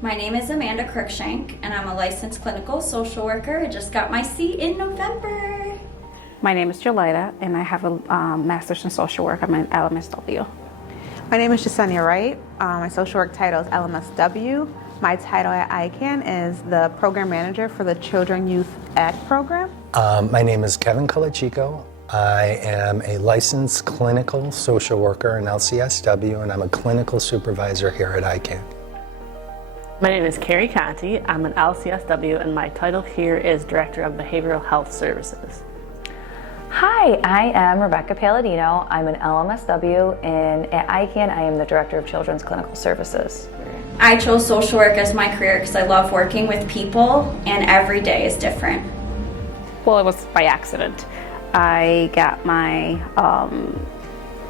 My name is Amanda CRUIKSHANK, and I'm a licensed clinical social worker. I just got my seat in November. My name is Jolita, and I have a master's in social work. I'm an LMSW. My name is JESENIA, Wright. My social work title is LMSW. My title at ICAN is the program manager for the Children Youth Ed program. My name is Kevin Colachico. I am a licensed clinical social worker in LCSW, and I'm a clinical supervisor here at ICAN. My name is CONTE. I'm an LCSW, and my title here is Director of Behavioral Health Services. Hi, I am Rebecca Palladino. I'm an LMSW, and at ICAN, I am the Director of Children's Clinical Services. I chose social work as my career because I love working with people, and every day is different. Well, it was by accident. I got my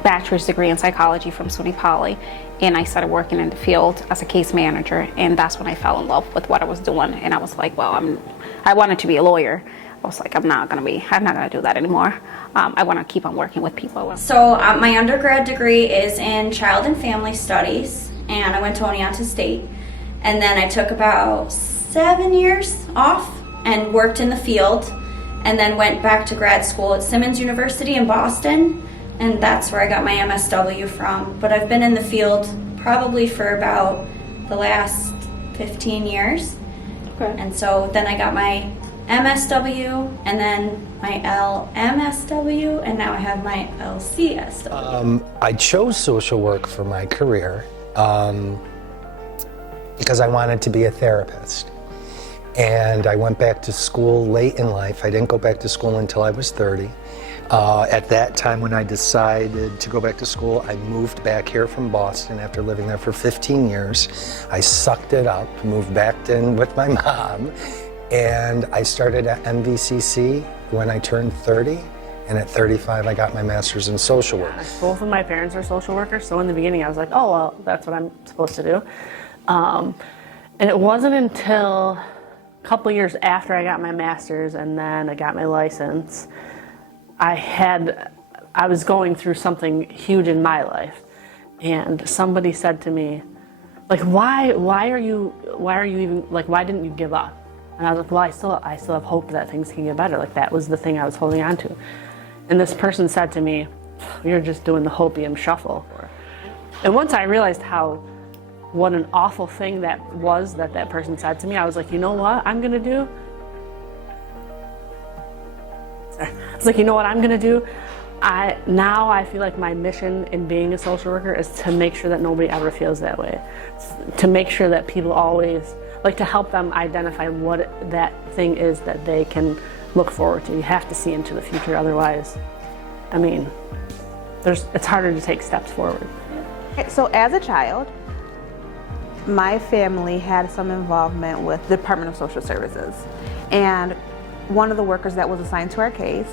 bachelor's degree in psychology from SUNY Poly, and I started working in the field as a case manager, and that's when I fell in love with what I was doing. And I was like, well, I wanted to be a lawyer. I was like, I'm not gonna do that anymore. I want to keep on working with people. So my undergrad degree is in child and family studies, and I went to Oneonta State, and then I took about 7 years off and worked in the field, and then went back to grad school at Simmons University in Boston, and that's where I got my MSW from. But I've been in the field probably for about the last 15 years. Okay. And so then I got my MSW, and then my LMSW, and now I have my LCSW. I chose social work for my career because I wanted to be a therapist. And I went back to school late in life. I didn't go back to school until I was 30. At that time when I decided to go back to school, I moved back here from Boston after living there for 15 years. I sucked it up, moved back in with my mom, and I started at MVCC when I turned 30, and at 35 I got my master's in social work. Both of my parents are social workers, so in the beginning I was like, oh, well, that's what I'm supposed to do. And it wasn't until a couple years after I got my master's and then I got my license, I was going through something huge in my life, and somebody said to me, like, why didn't you give up? And I was like, well, I still have hope that things can get better. Like, that was the thing I was holding on to. And this person said to me, you're just doing the hopium shuffle. And once I realized what an awful thing that was that person said to me, I was like, you know what I'm gonna do? I was like, you know what I'm gonna do? Now I feel like my mission in being a social worker is to make sure that nobody ever feels that way. To make sure that people always, like, to help them identify what that thing is that they can look forward to. You have to see into the future, otherwise, I mean, it's harder to take steps forward. So as a child, my family had some involvement with the Department of Social Services. And one of the workers that was assigned to our case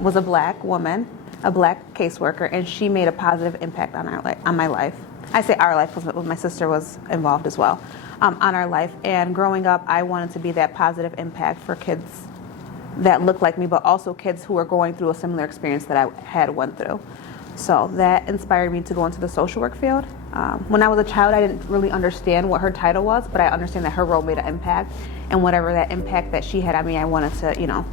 was a black woman, a black caseworker, and she made a positive impact on my life. I say our life because my sister was involved as well, on our life. And growing up, I wanted to be that positive impact for kids that look like me, but also kids who are going through a similar experience that I had went through. So that inspired me to go into the social work field. When I was a child, I didn't really understand what her title was, but I understand that her role made an impact, and whatever that impact that she had on me, I wanted to,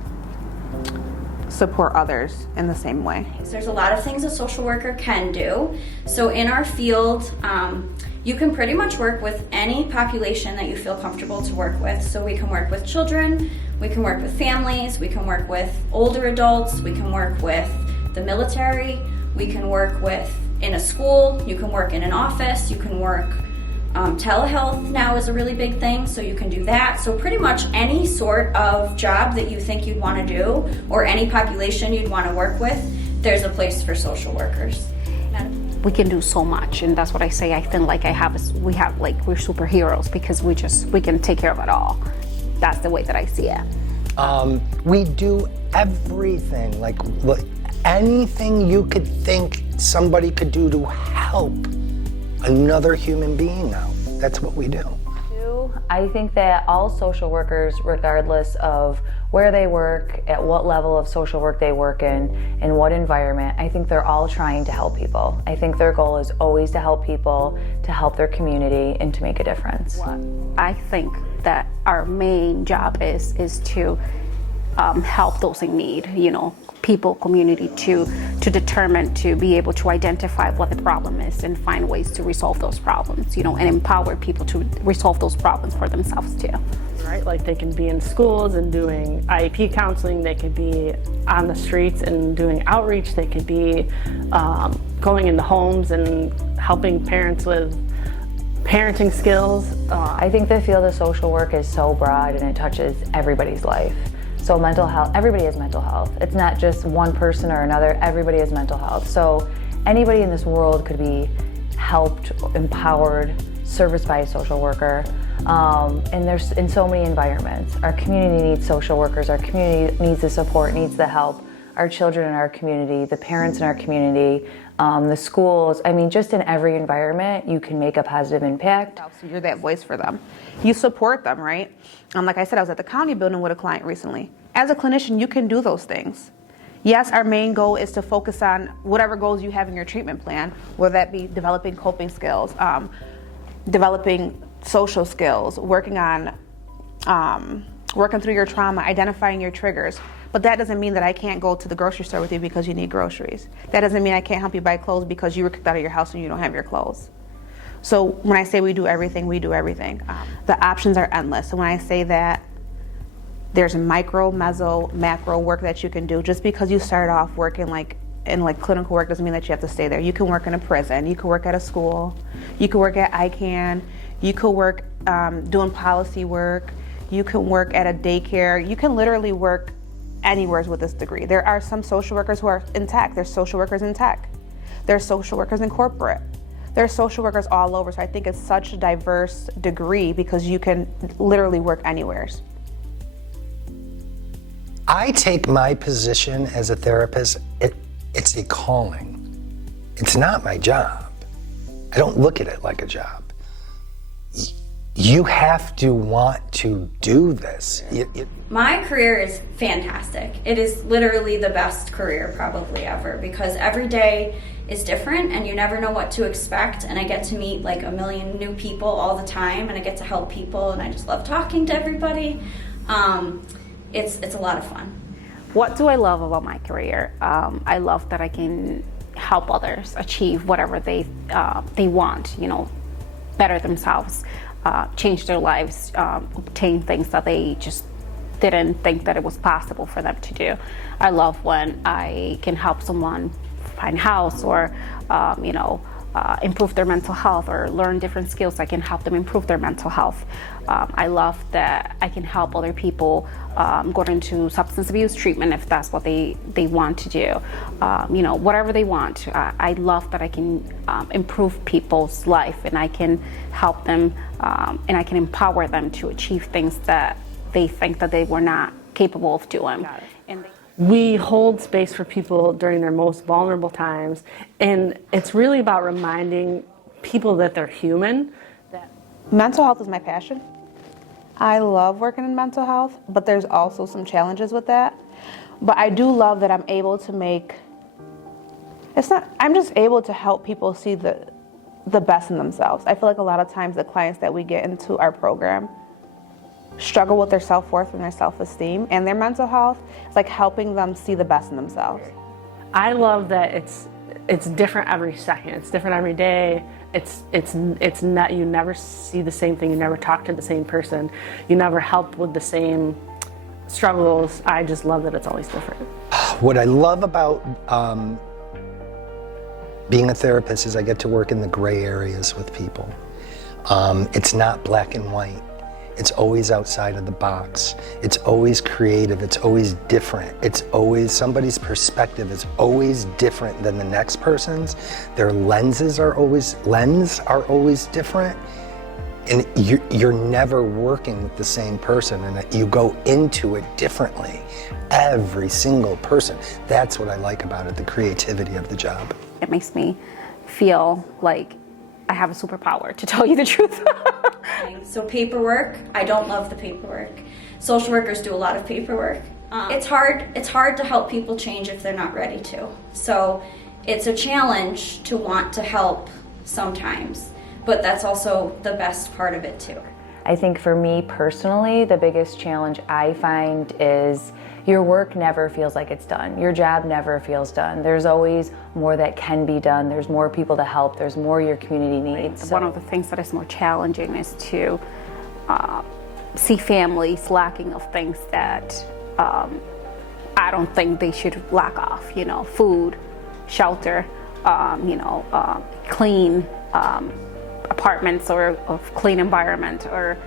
support others in the same way. There's a lot of things a social worker can do. So in our field, you can pretty much work with any population that you feel comfortable to work with. So we can work with children, we can work with families, we can work with older adults, we can work with the military, we can work with in a school, you can work in an office, you can work, telehealth now is a really big thing, so you can do that. So pretty much any sort of job that you think you'd want to do, or any population you'd want to work with, there's a place for social workers. We can do so much, and that's what I say. I feel like we're superheroes because we can take care of it all. That's the way that I see it. We do everything, like anything you could think somebody could do to help another human being out. That's what we do. I think that all social workers, regardless of where they work, at what level of social work they work in what environment, I think they're all trying to help people. I think their goal is always to help people, to help their community, and to make a difference. I think that our main job is to help those in need, you know, people, community, to determine, to be able to identify what the problem is and find ways to resolve those problems, you know, and empower people to resolve those problems for themselves too. Right, like they can be in schools and doing IEP counseling, they could be on the streets and doing outreach, they could be going into homes and helping parents with parenting skills. I think the field of social work is so broad and it touches everybody's life. So mental health, everybody has mental health. It's not just one person or another, everybody has mental health. So anybody in this world could be helped, empowered, serviced by a social worker. And there's in so many environments. Our community needs social workers, our community needs the support, needs the help. Our children in our community, the parents in our community, the schools. I mean, just in every environment, you can make a positive impact. So you're that voice for them. You support them, right? Like I said, I was at the county building with a client recently. As a clinician, you can do those things. Yes, our main goal is to focus on whatever goals you have in your treatment plan, whether that be developing coping skills, developing social skills, working on working through your trauma, identifying your triggers. But that doesn't mean that I can't go to the grocery store with you because you need groceries. That doesn't mean I can't help you buy clothes because you were kicked out of your house and you don't have your clothes. So when I say we do everything, we do everything. The options are endless. So when I say that there's micro, meso, macro work that you can do, just because you started off working in clinical work doesn't mean that you have to stay there. You can work in a prison, you can work at a school, you can work at ICAN, you could work doing policy work, you can work at a daycare, you can literally work anywhere with this degree. There are some social workers who are in tech. There's social workers in tech. There's social workers in corporate. There's social workers all over. So I think it's such a diverse degree because you can literally work anywhere. I take my position as a therapist, it's a calling. It's not my job. I don't look at it like a job. You have to want to do this. My career is fantastic. It is literally the best career probably ever because every day is different and you never know what to expect, and I get to meet like a million new people all the time and I get to help people and I just love talking to everybody. It's a lot of fun. What do I love about my career? I love that I can help others achieve whatever they want, you know, better themselves, change their lives, obtain things that they just didn't think that it was possible for them to do. I love when I can help someone find a house or, you know, improve their mental health or learn different skills. I can help them improve their mental health. I love that I can help other people go into substance abuse treatment if that's what they want to do. You know, whatever they want. I love that I can improve people's life and I can help them and I can empower them to achieve things that they think that they were not capable of doing. We hold space for people during their most vulnerable times, and it's really about reminding people that they're human. Mental health is my passion. I love working in mental health, but there's also some challenges with that. But I do love that I'm able to I'm just able to help people see the best in themselves. I feel like a lot of times the clients that we get into our program struggle with their self-worth and their self-esteem and their mental health. It's like helping them see the best in themselves. I love that it's different every second. It's different every day. It's not, you never see the same thing. You never talk to the same person. You never help with the same struggles. I just love that it's always different. What I love about being a therapist is I get to work in the gray areas with people. It's not black and white. It's always outside of the box. It's always creative. It's always different. It's always, somebody's perspective is always different than the next person's. Their lenses are always different. And you're never working with the same person, and you go into it differently. Every single person. That's what I like about it, the creativity of the job. It makes me feel like I have a superpower, to tell you the truth. thing. So paperwork, I don't love the paperwork. Social workers do a lot of paperwork. It's hard to help people change if they're not ready to. So it's a challenge to want to help sometimes, but that's also the best part of it too. I think for me personally, the biggest challenge I find is your work never feels like it's done. Your job never feels done. There's always more that can be done. There's more people to help. There's more your community needs. One of the things that is more challenging is to see families lacking of things that I don't think they should lack of. You know, food, shelter, clean apartments or of clean environment, or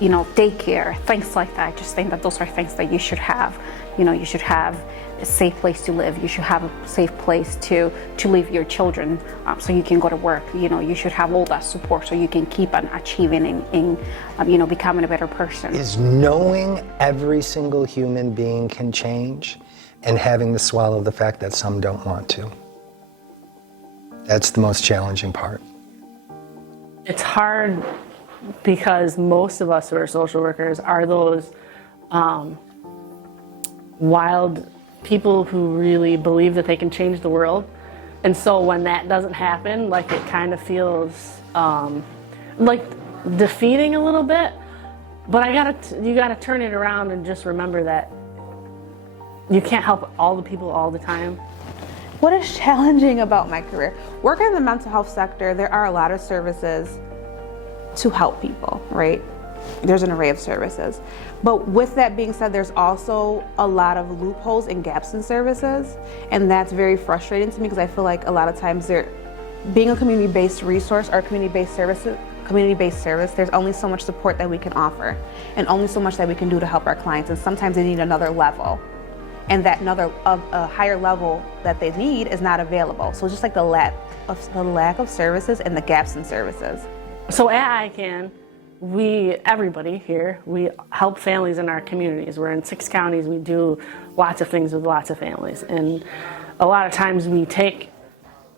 daycare, things like that. I just think that those are things that you should have. You should have a safe place to live. You should have a safe place to leave your children, so you can go to work. You should have all that support so you can keep on achieving and becoming a better person. Is knowing every single human being can change and having to swallow the fact that some don't want to. That's the most challenging part. It's hard because most of us who are social workers are those wild people who really believe that they can change the world. And so when that doesn't happen, like, it kind of feels like defeating a little bit. But you gotta turn it around and just remember that you can't help all the people all the time. What is challenging about my career? Working in the mental health sector, there are a lot of services to help people, right? There's an array of services. But with that being said, there's also a lot of loopholes and gaps in services. And that's very frustrating to me because I feel like a lot of times being a community-based resource or community-based service, there's only so much support that we can offer and only so much that we can do to help our clients. And sometimes they need another level. And that a higher level that they need is not available. So just like the lack of services and the gaps in services. So at ICAN, everybody here, we help families in our communities. We're in 6 counties. We do lots of things with lots of families. And a lot of times we take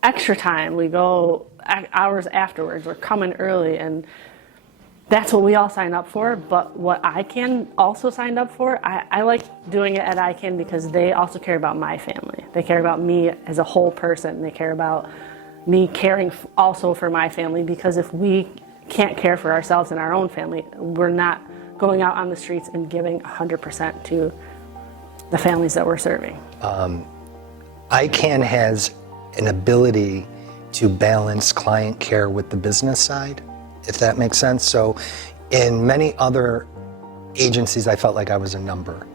extra time. We go hours afterwards. We're coming early, and that's what we all sign up for. But what ICAN also signed up for, I like doing it at ICAN because they also care about my family. They care about me as a whole person. They care about me caring also for my family, because if we can't care for ourselves and our own family, we're not going out on the streets and giving 100% to the families that we're serving. ICAN has an ability to balance client care with the business side, if that makes sense. So in many other agencies, I felt like I was a number.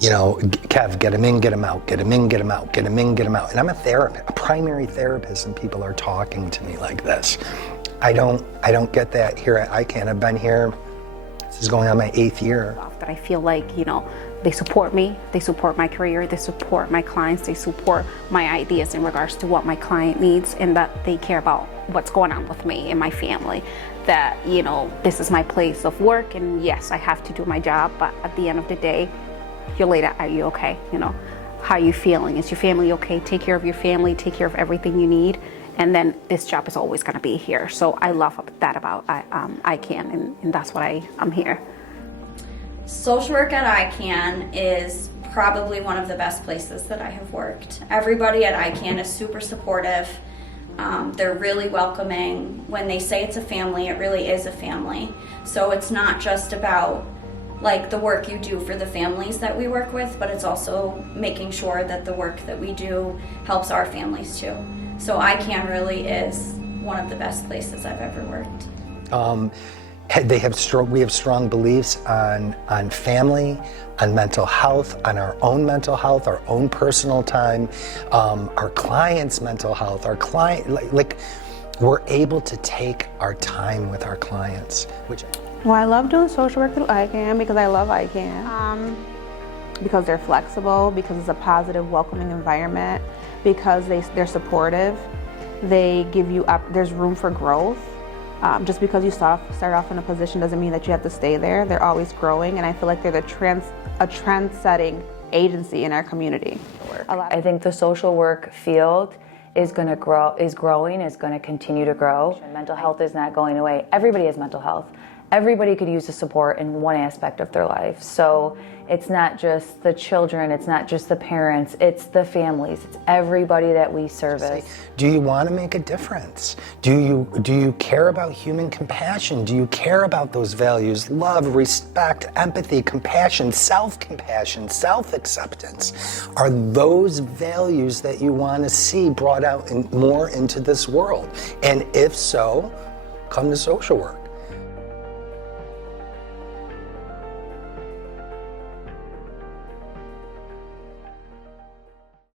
Kev, get him in, get him out, get him in, get him out, get him in, get him out. And I'm a therapist, a primary therapist, and people are talking to me like this. I don't get that here at ICAN. I've been here, this is going on my 8th year. That I feel like, they support me, they support my career, they support my clients, they support my ideas in regards to what my client needs, and that they care about what's going on with me and my family. That, this is my place of work, and yes, I have to do my job, but at the end of the day, you're late, are you okay? How are you feeling? Is your family okay? Take care of your family, take care of everything you need, and then this job is always gonna be here. So I love that about ICAN, and that's why I'm here. Social work at ICAN is probably one of the best places that I have worked. Everybody at ICAN is super supportive. They're really welcoming. When they say it's a family, it really is a family. So it's not just about like the work you do for the families that we work with, but it's also making sure that the work that we do helps our families too. So ICAN really is one of the best places I've ever worked. We have strong beliefs on family, on mental health, on our own mental health, our own personal time, our clients' mental health, we're able to take our time with our clients, Well, I love doing social work through ICAN because I love ICAN. Because they're flexible, because it's a positive, welcoming environment, because they're supportive. They give you there's room for growth. Just because you start off in a position doesn't mean that you have to stay there. They're always growing, and I feel like they're a trend-setting agency in our community. I think the social work field is going to grow, is going to continue to grow. Mental health is not going away. Everybody has mental health. Everybody could use the support in one aspect of their life. So it's not just the children, it's not just the parents, it's the families, it's everybody that we service. Do you want to make a difference? Do you care about human compassion? Do you care about those values? Love, respect, empathy, compassion, self-compassion, self-acceptance. Are those values that you want to see brought out more into this world? And if so, come to social work.